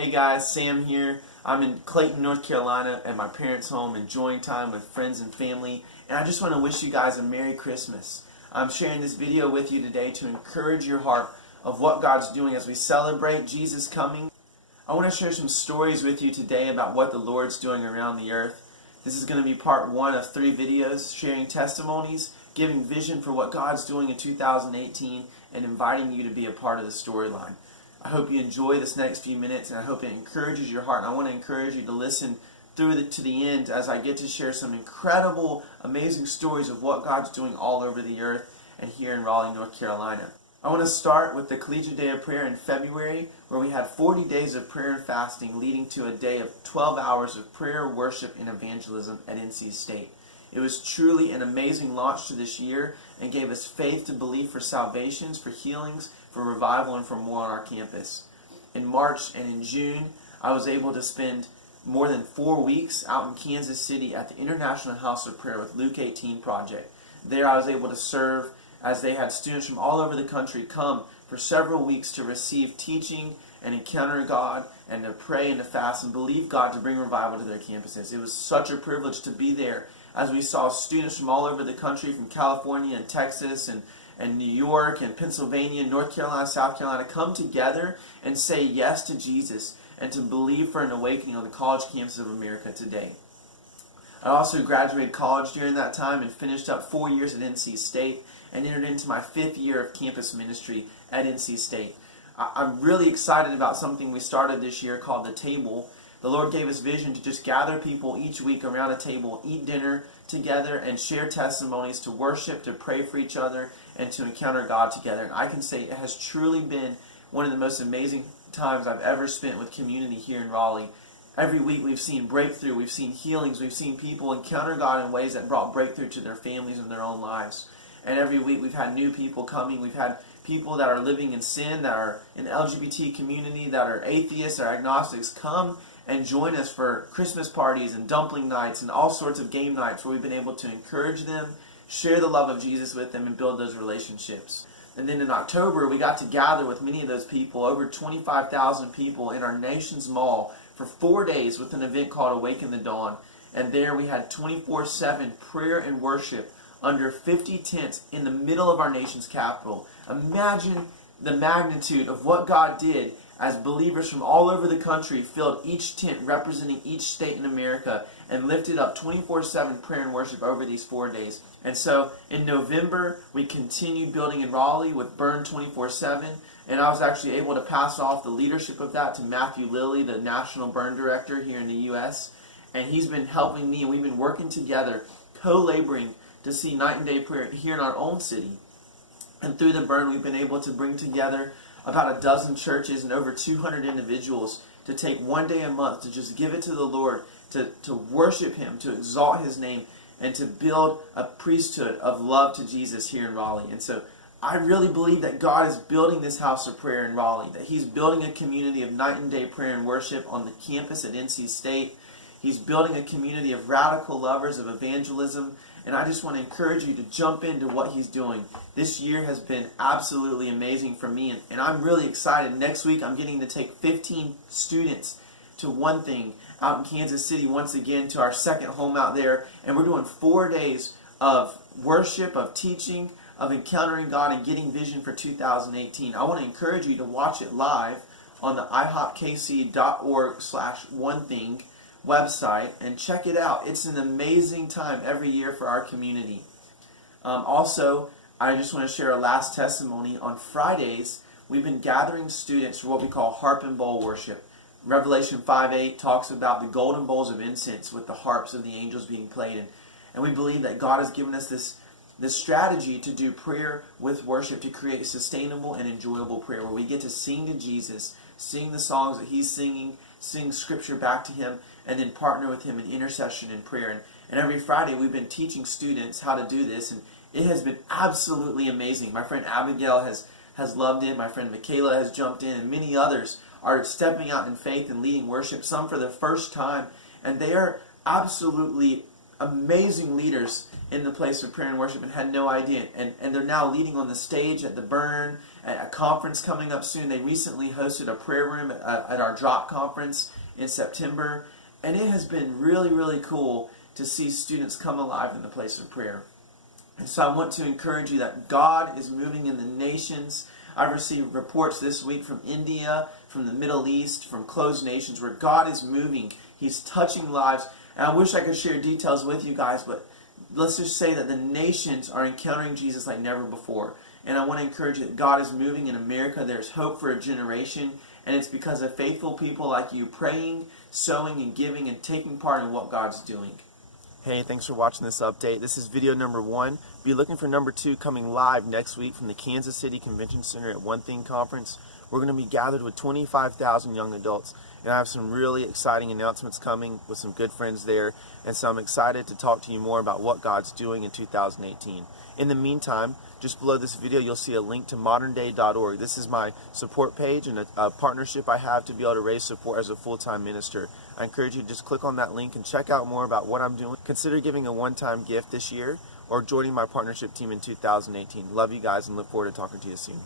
Hey guys, Sam here. I'm in Clayton, North Carolina at my parents' home enjoying time with friends and family, and I just want to wish you guys a Merry Christmas. I'm sharing this video with you today to encourage your heart of what God's doing as we celebrate Jesus coming. I want to share some stories with you today about what the Lord's doing around the earth. This is going to be part one of 3 videos, sharing testimonies, giving vision for what God's doing in 2018, and inviting you to be a part of the storyline. I hope you enjoy this next few minutes, and I hope it encourages your heart. And I want to encourage you to listen through to the end as I get to share some incredible, amazing stories of what God's doing all over the earth and here in Raleigh, North Carolina. I want to start with the Collegiate Day of Prayer in February, where we had 40 days of prayer and fasting leading to a day of 12 hours of prayer, worship, and evangelism at NC State. It was truly an amazing launch to this year and gave us faith to believe for salvations, for healings, for revival, and for more on our campus. In March and in June, I was able to spend more than 4 weeks out in Kansas City at the International House of Prayer with Luke 18 Project. There I was able to serve as they had students from all over the country come for several weeks to receive teaching and encounter God and to pray and to fast and believe God to bring revival to their campuses. It was such a privilege to be there as we saw students from all over the country, from California and Texas and New York and Pennsylvania, North Carolina, South Carolina, come together and say yes to Jesus and to believe for an awakening on the college campuses of America today. I also graduated college during that time and finished up 4 years at NC State and entered into my 5th year of campus ministry at NC State. I'm really excited about something we started this year called The Table. The Lord gave us vision to just gather people each week around a table, eat dinner together, and share testimonies, to worship, to pray for each other, and to encounter God together. And I can say it has truly been one of the most amazing times I've ever spent with community here in Raleigh. Every week we've seen breakthrough, we've seen healings, we've seen people encounter God in ways that brought breakthrough to their families and their own lives. And every week we've had new people coming. We've had people that are living in sin, that are in the LGBT community, that are atheists or agnostics, come and join us for Christmas parties and dumpling nights and all sorts of game nights where we've been able to encourage them, share the love of Jesus with them, and build those relationships. And then in October, we got to gather with many of those people, over 25,000 people, in our nation's mall for 4 days with an event called Awaken the Dawn. And there we had 24/7 prayer and worship under 50 tents in the middle of our nation's capital. Imagine the magnitude of what God did as believers from all over the country filled each tent representing each state in America and lifted up 24/7 prayer and worship over these 4 days. And so in November, we continued building in Raleigh with Burn 24/7, and I was actually able to pass off the leadership of that to Matthew Lilly, the National Burn Director here in the U.S., and he's been helping me, and we've been working together, co-laboring to see night and day prayer here in our own city. And through the Burn, we've been able to bring together about a dozen churches and over 200 individuals to take 1 day a month to just give it to the Lord, to worship Him, to exalt His name, and to build a priesthood of love to Jesus here in Raleigh. And so I really believe that God is building this house of prayer in Raleigh, that He's building a community of night and day prayer and worship on the campus at NC State. He's building a community of radical lovers of evangelism. And I just want to encourage you to jump into what He's doing. This year has been absolutely amazing for me, and I'm really excited. Next week I'm getting to take 15 students to One Thing out in Kansas City once again, to our second home out there. And we're doing 4 days of worship, of teaching, of encountering God and getting vision for 2018. I want to encourage you to watch it live on the ihopkc.org/onething website and check it out. It's an amazing time every year for our community. Also, I just want to share a last testimony. On Fridays, we've been gathering students for what we call harp and bowl worship. Revelation 5:8 talks about the golden bowls of incense with the harps of the angels being played. And we believe that God has given us this strategy to do prayer with worship, to create sustainable and enjoyable prayer where we get to sing to Jesus, sing the songs that He's singing, sing scripture back to Him, and then partner with Him in intercession and prayer. And every Friday we've been teaching students how to do this, and it has been absolutely amazing. My friend Abigail has loved it. My friend Michaela has jumped in, and many others are stepping out in faith and leading worship, some for the first time. And they are absolutely amazing leaders in the place of prayer and worship and had no idea. And they're now leading on the stage at the Burn, at a conference coming up soon. They recently hosted a prayer room at our Drop conference in September. And it has been really, really cool to see students come alive in the place of prayer. And so I want to encourage you that God is moving in the nations. I've received reports this week from India, from the Middle East, from closed nations where God is moving. He's touching lives. And I wish I could share details with you guys, but let's just say that the nations are encountering Jesus like never before. And I want to encourage you that God is moving in America. There's hope for a generation. And it's because of faithful people like you praying, sowing, and giving, and taking part in what God's doing. Hey, thanks for watching this update. This is video number 1. Be looking for number 2 coming live next week from the Kansas City Convention Center at One Thing Conference. We're going to be gathered with 25,000 young adults. And I have some really exciting announcements coming with some good friends there. And so I'm excited to talk to you more about what God's doing in 2018. In the meantime, just below this video, you'll see a link to modernday.org. This is my support page and a partnership I have to be able to raise support as a full-time minister. I encourage you to just click on that link and check out more about what I'm doing. Consider giving a one-time gift this year or joining my partnership team in 2018. Love you guys and look forward to talking to you soon.